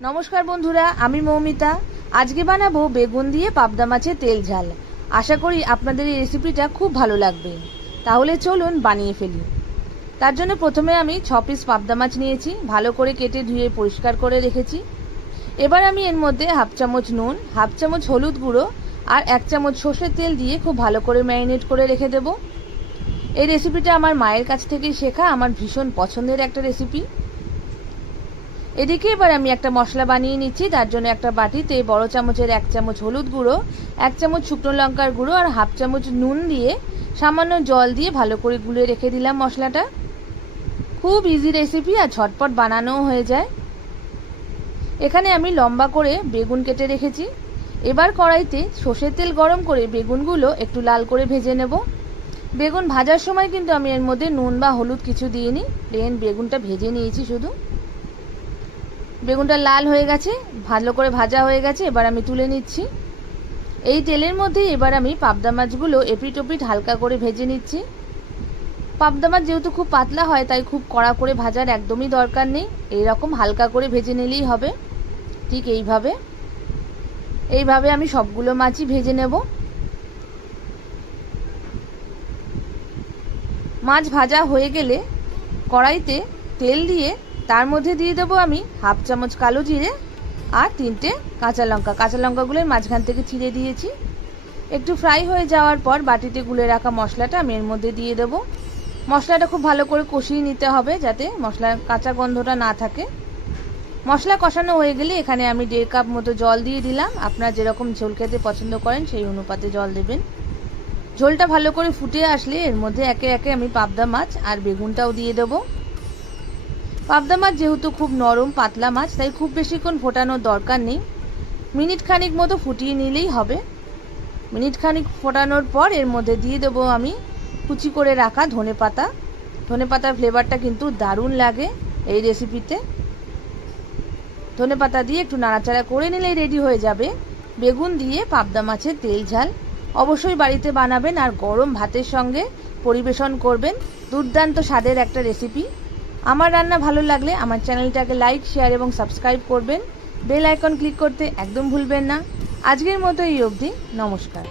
নমস্কার বন্ধুরা, আমি মৌমিতা। আজকে বানাবো বেগুন দিয়ে পাবদা মাছের তেল ঝাল। আশা করি আপনাদের এই রেসিপিটা খুব ভালো লাগবে। তাহলে চলুন বানিয়ে ফেলি। তার জন্য প্রথমে আমি 6 পিস পাবদা মাছ নিয়েছি, ভালো করে কেটে ধুয়ে পরিষ্কার করে রেখেছি। এবার আমি এর মধ্যে হাফ চামচ নুন, হাফ চামচ হলুদ গুঁড়ো আর 1 চামচ সর্ষের তেল দিয়ে খুব ভালো করে ম্যারিনেট করে রেখে দেব। এই রেসিপিটা আমার মায়ের কাছ থেকেই শেখা, আমার ভীষণ পছন্দের একটা রেসিপি। এদিকে এবার আমি একটা মশলা বানিয়ে নিচ্ছি। তার জন্য একটা বাটিতে বড় চামচের 1 চামচ হলুদ গুঁড়ো, 1 চামচ শুকনো লঙ্কার গুঁড়ো আর হাফ চামচ নুন দিয়ে সামান্য জল দিয়ে ভালো করে গুলে রেখে দিলাম মশলাটা। খুব ইজি রেসিপি আর ঝটপট বানানোও হয়ে যায়। এখানে আমি লম্বা করে বেগুন কেটে রেখেছি। এবার কড়াইতে সর্ষের তেল গরম করে বেগুনগুলো একটু লাল করে ভেজে নেব। বেগুন ভাজার সময় কিন্তু আমি এর মধ্যে নুন বা হলুদ কিছু দিইনি, প্লেন বেগুনটা ভেজে নিয়েছি শুধু। বেগুনটা লাল হয়ে গেছে, ভালো করে ভাজা হয়ে গেছে। এবার আমি তুলে নিচ্ছি। এই তেলের মধ্যে এবার আমি পাবদা মাছগুলো এপিট ওপিট হালকা করে ভেজে নিচ্ছি। পাবদা মাছ যেহেতু খুব পাতলা হয়, তাই খুব কড়া করে ভাজার একদমই দরকার নেই। এইরকম হালকা করে ভেজে নিলেই হবে। ঠিক এইভাবে আমি সবগুলো মাছই ভেজে নেব। মাছ ভাজা হয়ে গেলে কড়াইতে তেল দিয়ে তার মধ্যে দিয়ে দেবো আমি হাফ চামচ কালো জিরে আর 3টে কাঁচা লঙ্কা। কাঁচা লঙ্কাগুলোর মাঝখান থেকে ছিঁড়ে দিয়েছি। একটু ফ্রাই হয়ে যাওয়ার পর বাটিতে গুলে রাখা মশলাটা আমি এর মধ্যে দিয়ে দেবো। মশলাটা খুব ভালো করে কষিয়ে নিতে হবে, যাতে মশলার কাঁচা গন্ধটা না থাকে। মশলা কষানো হয়ে গেলে এখানে আমি 1.5 কাপ মতো জল দিয়ে দিলাম। আপনারা যেরকম ঝোল খেতে পছন্দ করেন সেই অনুপাতে জল দেবেন। ঝোলটা ভালো করে ফুটে আসলে এর মধ্যে একে একে আমি পাবদা মাছ আর বেগুনটাও দিয়ে দেবো। পাবদা মাছ যেহেতু খুব নরম পাতলা মাছ, তাই খুব বেশিক্ষণ ফোটানোর দরকার নেই। মিনিট খানিক মতো ফুটিয়ে নিলেই হবে। মিনিট খানিক ফোটানোর পর এর মধ্যে দিয়ে দেবো আমি কুচি করে রাখা ধনেপাতা। ধনেপাতার ফ্লেভারটা কিন্তু দারুণ লাগে এই রেসিপিতে। ধনেপাতা দিয়ে একটু নাড়াচাড়া করে নিলেই রেডি হয়ে যাবে বেগুন দিয়ে পাবদা মাছের তেল ঝাল। অবশ্যই বাড়িতে বানাবেন আর গরম ভাতের সঙ্গে পরিবেশন করবেন। দুর্দান্ত স্বাদের একটা রেসিপি। আমার রান্না ভালো লাগলে আমার চ্যানেলটাকে লাইক, শেয়ার এবং সাবস্ক্রাইব করবেন। বেল আইকন ক্লিক করতে একদম ভুলবেন না। আজকের মতো এই অবধি। নমস্কার।